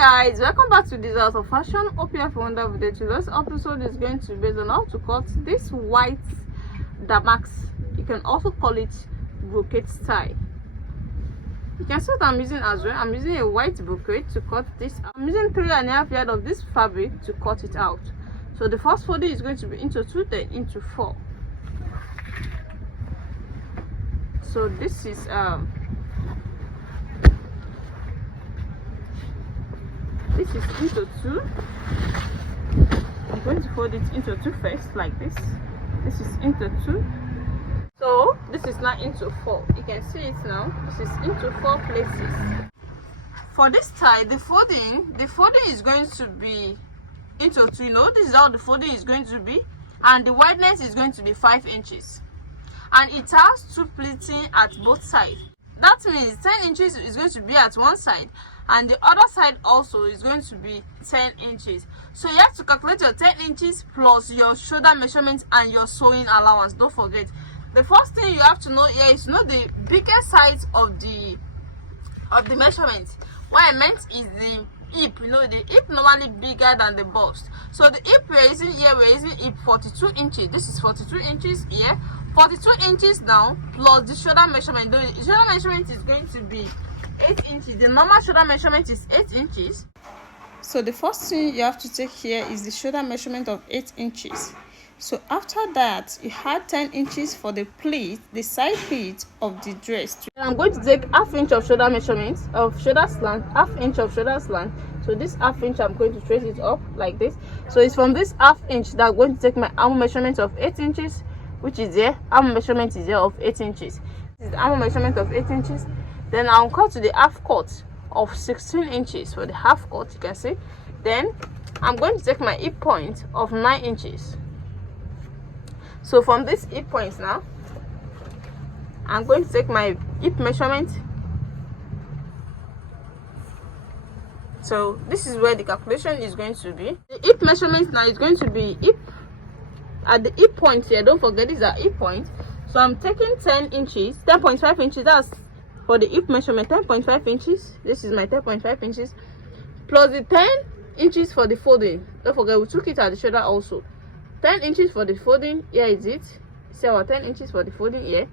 Guys, welcome back to this Art of Fashion. Hope you have a wonderful day. Today's episode is going to be based on how to cut this white damask. You can also call it brocade style. You can see what I'm using as well. I'm using a white brocade to cut this. I'm using 3.5 yards of this fabric to cut it out. So the first folding is going to be into 2, then into 4. So this is into 2. I'm going to fold it into 2 first, like this. This is into 2. So this is now into 4. You can see it now. This is into 4 places. For this tie, the folding is going to be into 2. You know, this is how the folding is going to be, and the wideness is going to be 5 inches, and it has 2 pleating at both sides. That means 10 inches is going to be at one side, and the other side also is going to be 10 inches. So you have to calculate your 10 inches plus your shoulder measurement and your sewing allowance. Don't forget, the first thing you have to know here is to know the biggest size of the measurement. What I meant is the hip. You know, the hip normally bigger than the bust. So the hip we're using here, we're using hip 42 inches. This is 42 inches here. 42 inches now plus the shoulder measurement. The shoulder measurement is going to be 8 inches. The normal shoulder measurement is 8 inches. So the first thing you have to take here is the shoulder measurement of 8 inches. So after that, you add 10 inches for the pleat, the side pleat of the dress. I'm going to take ½ inch of shoulder measurement of shoulder slant, ½ inch of shoulder slant. So this ½ inch, I'm going to trace it up like this. So it's from this ½ inch that I'm going to take my arm measurement of 8 inches, which is there. Arm measurement is there of 8 inches. This is the arm measurement of 8 inches. Then I'll cut to the half cut of 16 inches for the half cut, you can see. Then I'm going to take my hip point of 9 inches. So from this hip point now, I'm going to take my hip measurement. So this is where the calculation is going to be. The hip measurement now is going to be hip at the hip point here. Don't forget, these are hip points. So I'm taking 10 inches, 10.5 inches. That's for the hip measurement, 10.5 inches. This is my 10.5 inches plus the 10 inches for the folding. Don't forget, we took it at the shoulder also. 10 inches for the folding. Here is it. See our 10 inches for the folding here,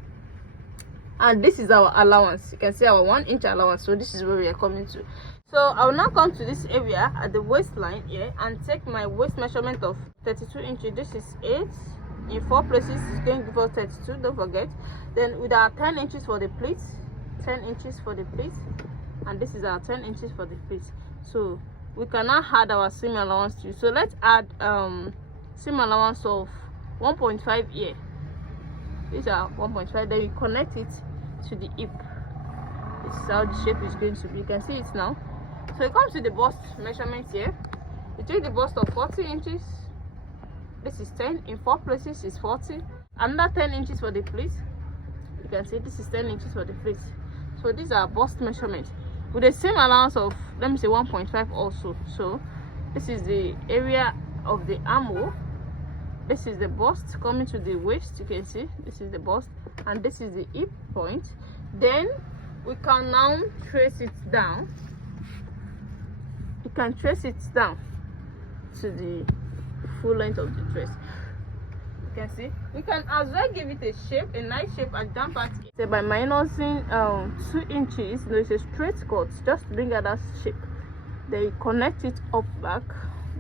and this is our allowance. You can see our 1 inch allowance. So this is where we are coming to. So I will now come to this area at the waistline here and take my waist measurement of 32 inches. This is 8 in 4 places. It's going to give us 32. Don't forget. Then with our 10 inches for the pleats, 10 inches for the pleats, and this is our 10 inches for the pleats. So we can now add our seam allowance to. So let's add seam allowance of 1.5 here. These are 1.5. Then we connect it to the hip. This is how the shape is going to be. You can see it now. So it comes to the bust measurement here. You take the bust of 40 inches. This is 10 in 4 places is 40. Another 10 inches for the pleats. You can see this is 10 inches for the pleats. So these are bust measurements with the same allowance of, let me say, 1.5 also. So this is the area of the armhole. This is the bust coming to the waist. You can see this is the bust, and this is the hip point. Then we can now trace it down. You can trace it down to the full length of the dress. You can see we can as well give it a shape, a nice shape at down part. So by minusing 2 inches, you know, it's a straight cut, just bring out that shape. Then you connect it up back.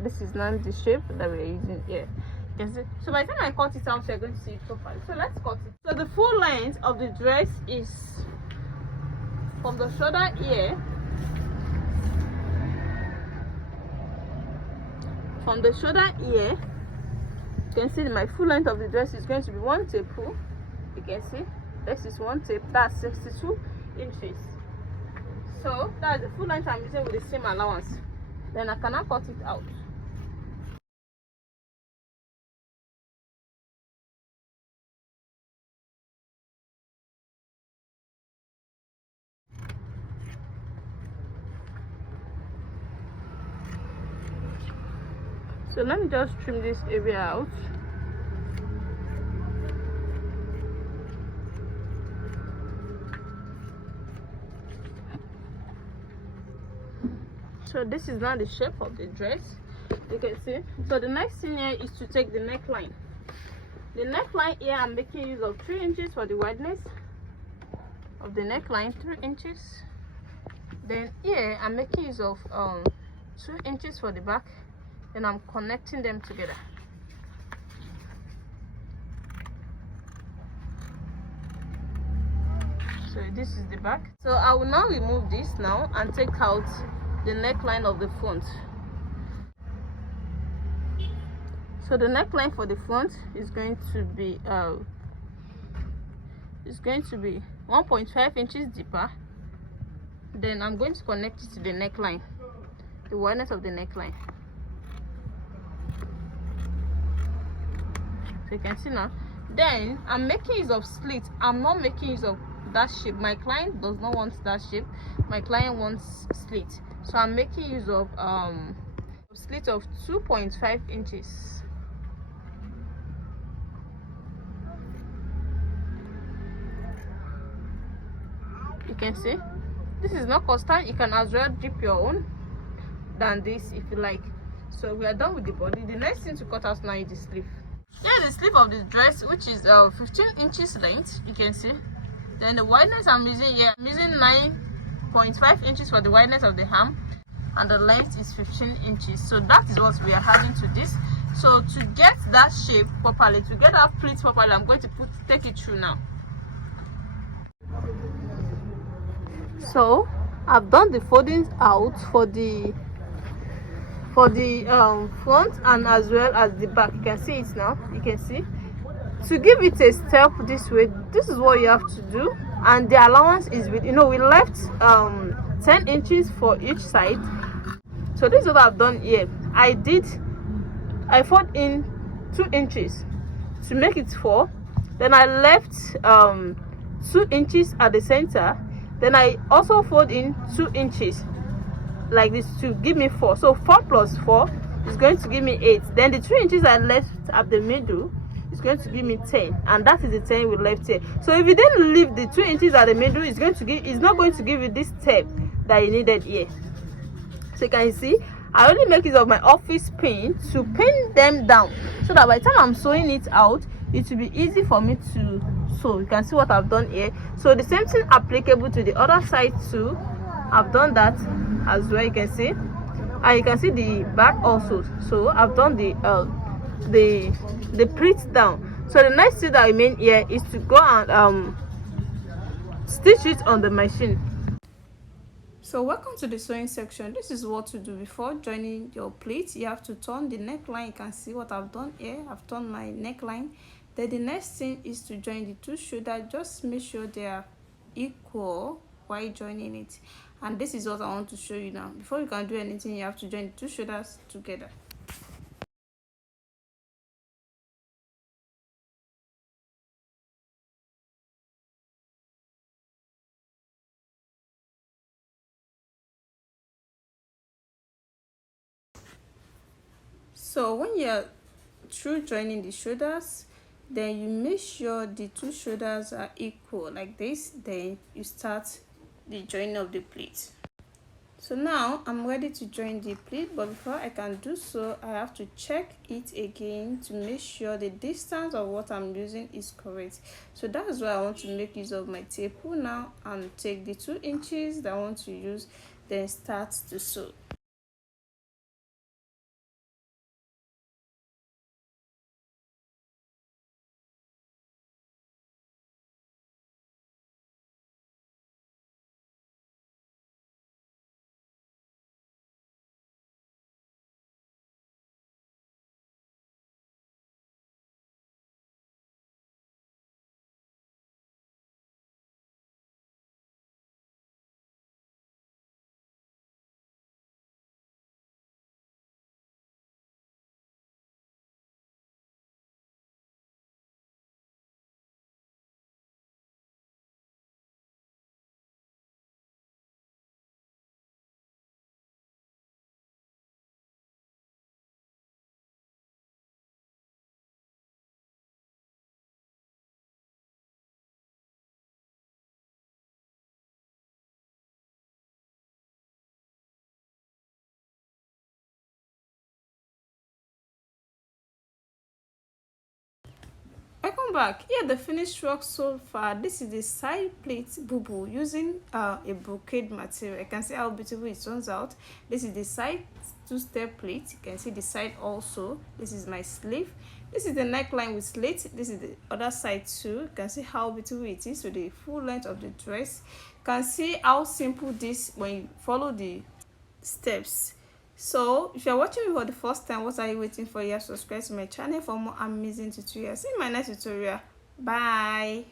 This is now the shape that we're using here. You can see. So by the time I cut it out, you're going to see it properly. So let's cut it. So the full length of the dress is from the shoulder here, from the shoulder here. You can see my full length of the dress is going to be 1 tape. You can see this is 1 tape. That's 62 inches. So that's the full length I'm using with the same allowance. Then I cannot cut it out. So let me just trim this area out. So this is now the shape of the dress, you can see. So the next thing here is to take the neckline. The neckline here, I'm making use of 3 inches for the wideness of the neckline, 3 inches. Then here I'm making use of 2 inches for the back, and I'm connecting them together. So this is the back. So I will now remove this now and take out the neckline of the front. So the neckline for the front is going to be 1.5 inches deeper. Then I'm going to connect it to the neckline, the wideness of the neckline. So you can see now. Then I'm making use of slit. I'm not making use of that shape. My client does not want that shape. My client wants slit. So I'm making use of slit of 2.5 inches. You can see this is not constant. You can as well dip your own than this if you like. So we are done with the body. The next thing to cut out now is the sleeve. Here's the sleeve of the dress, which is 15 inches length, you can see. Then the wideness I'm using here, I'm using 9.5 inches for the wideness of the arm, and the length is 15 inches. So that is what we are adding to this. So to get that shape properly, to get that pleat properly, I'm going to take it through now. So I've done the folding out for the front and as well as the back. You can see it now. You can see, to give it a step this way, this is what you have to do. And the allowance is with, we left 10 inches for each side. So this is what I've done here. I fold in 2 inches to make it 4. Then I left 2 inches at the center. Then I also fold in 2 inches like this to give me 4. So 4 plus 4 is going to give me 8. Then the 2 inches I left at the middle is going to give me 10, and that is the 10 we left here. So if you didn't leave the 2 inches at the middle, it's not going to give you this step that you needed here. So you can see I only make use of my office pin to pin them down, so that by the time I'm sewing it out, it will be easy for me to sew. You can see what I've done here. So the same thing applicable to the other side too. I've done that as well, you can see, and you can see the back also. So I've done the pleat down. So the next thing that remain here is to go and stitch it on the machine. So welcome to the sewing section. This is what to do before joining your pleat. You have to turn the neckline. You can see what I've done here. I've turned my neckline. Then the next thing is to join the 2 shoulders. Just make sure they are equal while joining it. And this is what I want to show you now. Before you can do anything, you have to join the 2 shoulders together. So when you're through joining the shoulders, then you make sure the 2 shoulders are equal like this. Then you start the joining of the pleat. So now I'm ready to join the pleat, but before I can do so, I have to check it again to make sure the distance of what I'm using is correct. So that is why I want to make use of my tape now and take the 2 inches that I want to use, then start to sew. Welcome back. Here the finished work so far. This is the side plate bubu using a brocade material. You can see how beautiful it turns out. This is the side two-step plate. You can see the side also. This is my sleeve. This is the neckline with slit. This is the other side too. You can see how beautiful it is to the full length of the dress. You can see how simple this when you follow the steps. So if you're watching me for the first time, what are you waiting for? You have subscribed to my channel for more amazing tutorials. See you in my next tutorial. Bye.